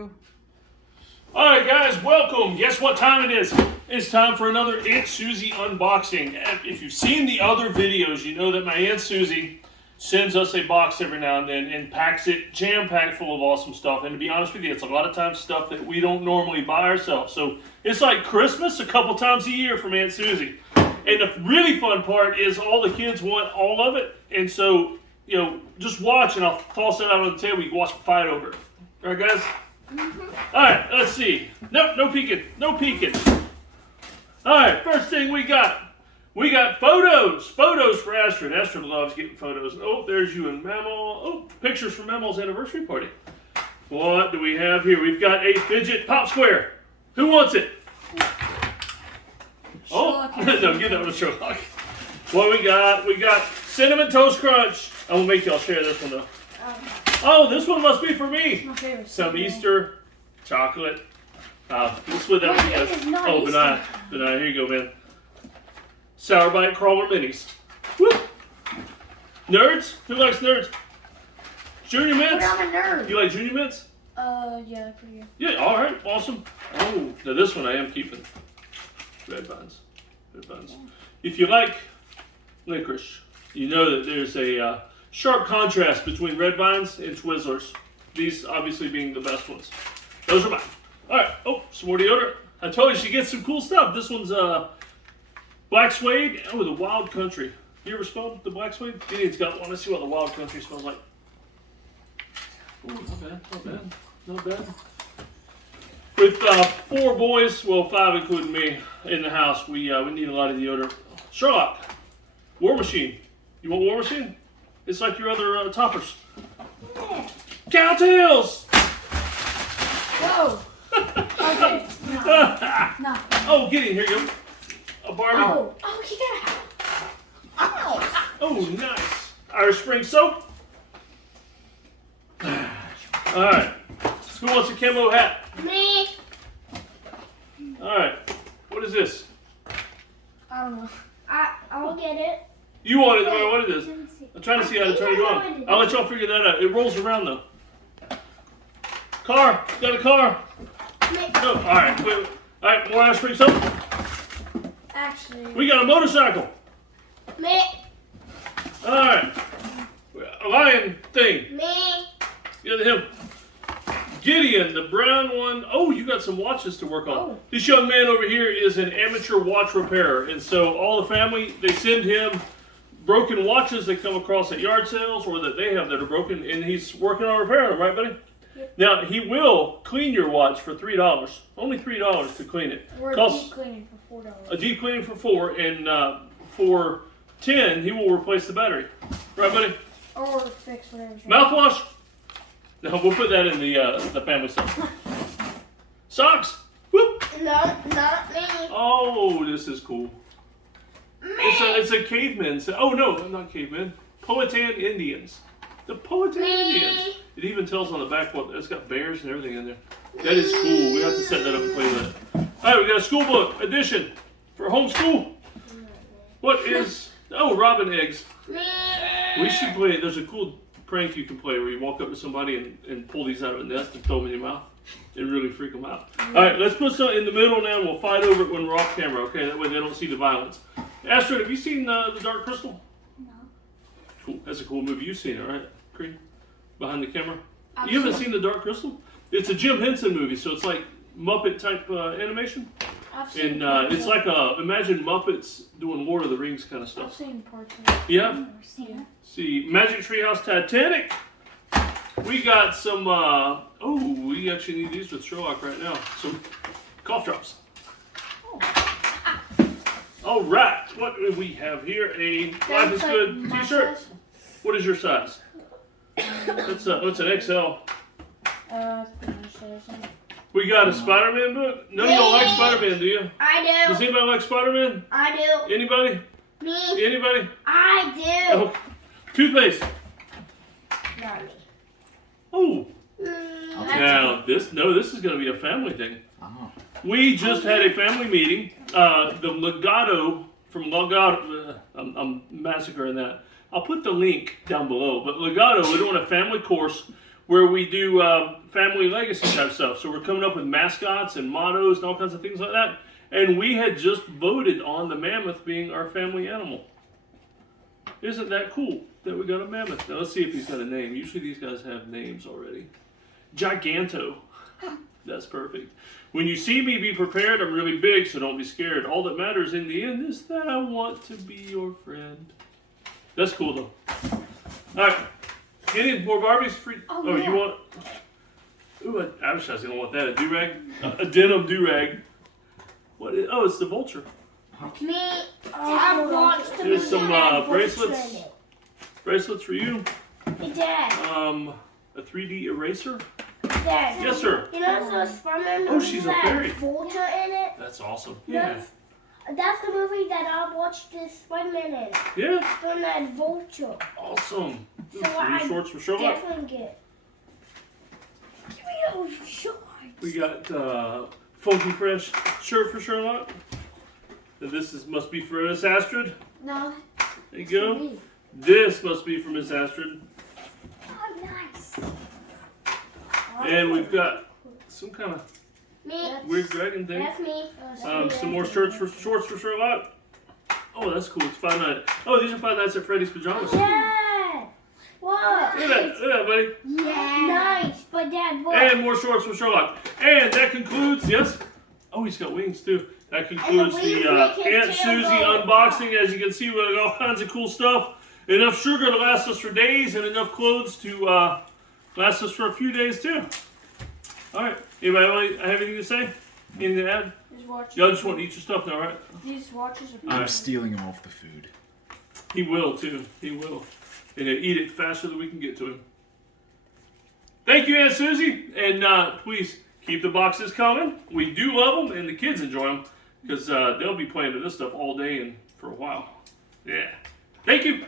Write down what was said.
Alright guys, welcome. Guess what time it is? It's time for another Aunt Susie unboxing. And if you've seen the other videos, you know that my Aunt Susie sends us a box every now and then and packs it jam-packed full of awesome stuff. And to be honest with you, it's a lot of times stuff that we don't normally buy ourselves. So it's like Christmas a couple times a year from Aunt Susie. And the really fun part is all the kids want all of it. And so, you know, just watch and I'll toss it out on the table. You can watch them fight over it. Alright guys? Alright, let's see. Nope, no peeking. No peeking. Alright, first thing we got photos. Photos for Astrid. Astrid loves getting photos. Oh, there's you and Mammal. Oh, pictures from Mammal's anniversary party. What do we have here? We've got a fidget pop square. Who wants it? Oh, no, give that one to Sherlock. What we got? We got Cinnamon Toast Crunch. I will make y'all share this one though. Oh, this one must be for me. My favorite. Some Easter chocolate. This with everything. Oh, banana. Banana. Here you go, man. Sour Bite Crawler Minis. Woo! Nerds? Who likes nerds? Junior Mints? I'm a nerd. You like Junior Mints? Yeah, pretty good. Yeah, alright, awesome. Oh, now this one I am keeping. Red Vines. Red Vines. If you like licorice, you know that there's a sharp contrast between Red Vines and Twizzlers. These obviously being the best ones. Those are mine. Alright, oh, some more deodorant. I told you she gets some cool stuff. This one's Black Suede. Oh, the Wild Country. You ever smelled the Black Suede? Gideon's got one. Let's see what the Wild Country smells like. Oh, not bad, not bad, not bad. With 4 boys, well 5 including me, in the house, we need a lot of deodorant. Sherlock, War Machine. You want War Machine? It's like your other toppers. Yeah. Cowtails! Whoa. Okay. No. Oh, Gideon, here you go. A Barbie. Oh yeah. Oh. Oh, nice. Irish Spring soap. Alright. Who wants a camo hat? Me. Alright. What is this? I don't know. I'll get it. You want it, or what it is? I'm trying to see how to turn it on. I'll let y'all figure that out. It rolls around though. Car. Got a car. Oh, alright. Alright, more Irish Spring soap. Actually. We got a motorcycle. Me. Alright. A lion thing. Me. Get him. Gideon, the brown one. Oh, you got some watches to work on. Oh. This young man over here is an amateur watch repairer. And so all the family, they send him broken watches they come across at yard sales or that they have that are broken. And he's working on repairing them, right, buddy? Yep. Now, he will clean your watch for $3. Only $3 to clean it. Or a deep cleaning for $4. A deep cleaning for $4. And for $10, he will replace the battery. Right, buddy? Or fix whatever's wrong. Mouthwash? No, we'll put that in the family stuff. Socks? Whoop! No, not me. Oh, this is cool. Me. It's a caveman. Oh no, not caveman. Powhatan Indians. The Powhatan Indians. It even tells on the back what it's got bears and everything in there. That is cool. We have to set that up and play with it. Alright, we got a school book edition for homeschool. What is robin eggs. Me. We should play. There's a cool prank you can play where you walk up to somebody and pull these out of a nest and throw them in your mouth and really freak them out. All right, let's put some in the middle now and we'll fight over it when we're off camera, okay? That way they don't see the violence. Astrid, have you seen The Dark Crystal? No. Cool. That's a cool movie. You've seen it, right? Creed? Behind the camera? I've You haven't seen seen The Dark Crystal? It's a Jim Henson movie, so it's like Muppet type animation. I've seen And it's like imagine Muppets doing Lord of the Rings kind of I've stuff. seen parts of it. Yeah? I've never seen it. See, Magic Treehouse Titanic. We got some, we actually need these with Sherlock right now. Some cough drops. Oh. All right, what do we have here? A Life is Good t-shirt. What is your size? It's an XL. We got a Spider-Man book. None of y'all like Spider-Man, do you? I do. Does anybody like Spider-Man? I do. Anybody? Me. Anybody? I do. Oh. Toothpaste. Not me. Oh. That's Now, this is going to be a family thing. We just had a family meeting. The Legato from Legato, I'm massacring that. I'll put the link down below. But Legato, we're doing a family course where we do family legacy type stuff. So we're coming up with mascots and mottos and all kinds of things like that. And we had just voted on the mammoth being our family animal. Isn't that cool that we got a mammoth? Now let's see if he's got a name. Usually these guys have names already. Giganto. That's perfect. When you see me, be prepared. I'm really big, so don't be scared. All that matters in the end is that I want to be your friend. That's cool though. All right. Any more Barbies? Oh, yeah. You want? Ooh, I was just gonna want that. A do-rag? A denim do-rag. What is, oh, it's the vulture. Me, I watched the There's movie some that had bracelets. vulture in it. Bracelets for you. Hey, Dad. A 3D eraser. Dad. Yes, sir. You know the Spider-Man Oh, movie she's a that fairy. had vulture in it? That's awesome. Yeah. That's the movie that I watched this Spider-Man in. Yeah. From that vulture. Awesome. So Three I shorts for Sherlock. definitely get. Give me those shorts. We got funky fresh shirt for Sherlock. And this must be for Miss Astrid. No. There you go. This must be for Miss Astrid. Oh, nice. And we've got some kind of Me. weird dragon thing. That's me. Some more shorts for Sherlock. Oh, that's cool. It's 5 nights. Oh, these are 5 nights at Freddy's pajamas. Dad. What? Look at that. Look at that, buddy. Yeah. Nice. But Dad, what? And more shorts for Sherlock. And that concludes, yes? Oh, he's got wings too. That concludes wings the make his Aunt tail Susie go unboxing. As you can see, we got all kinds of cool stuff. Enough sugar to last us for days and enough clothes to last us for a few days too. All right. Anybody have anything to say? Anything to add? Y'all just want to eat your stuff now, right? These watches are I'm stealing him off the food. He will too. He will. And he'll eat it faster than we can get to him. Thank you, Aunt Susie. And please keep the boxes coming. We do love them, and the kids enjoy them because they'll be playing with this stuff all day and for a while. Yeah. Thank you.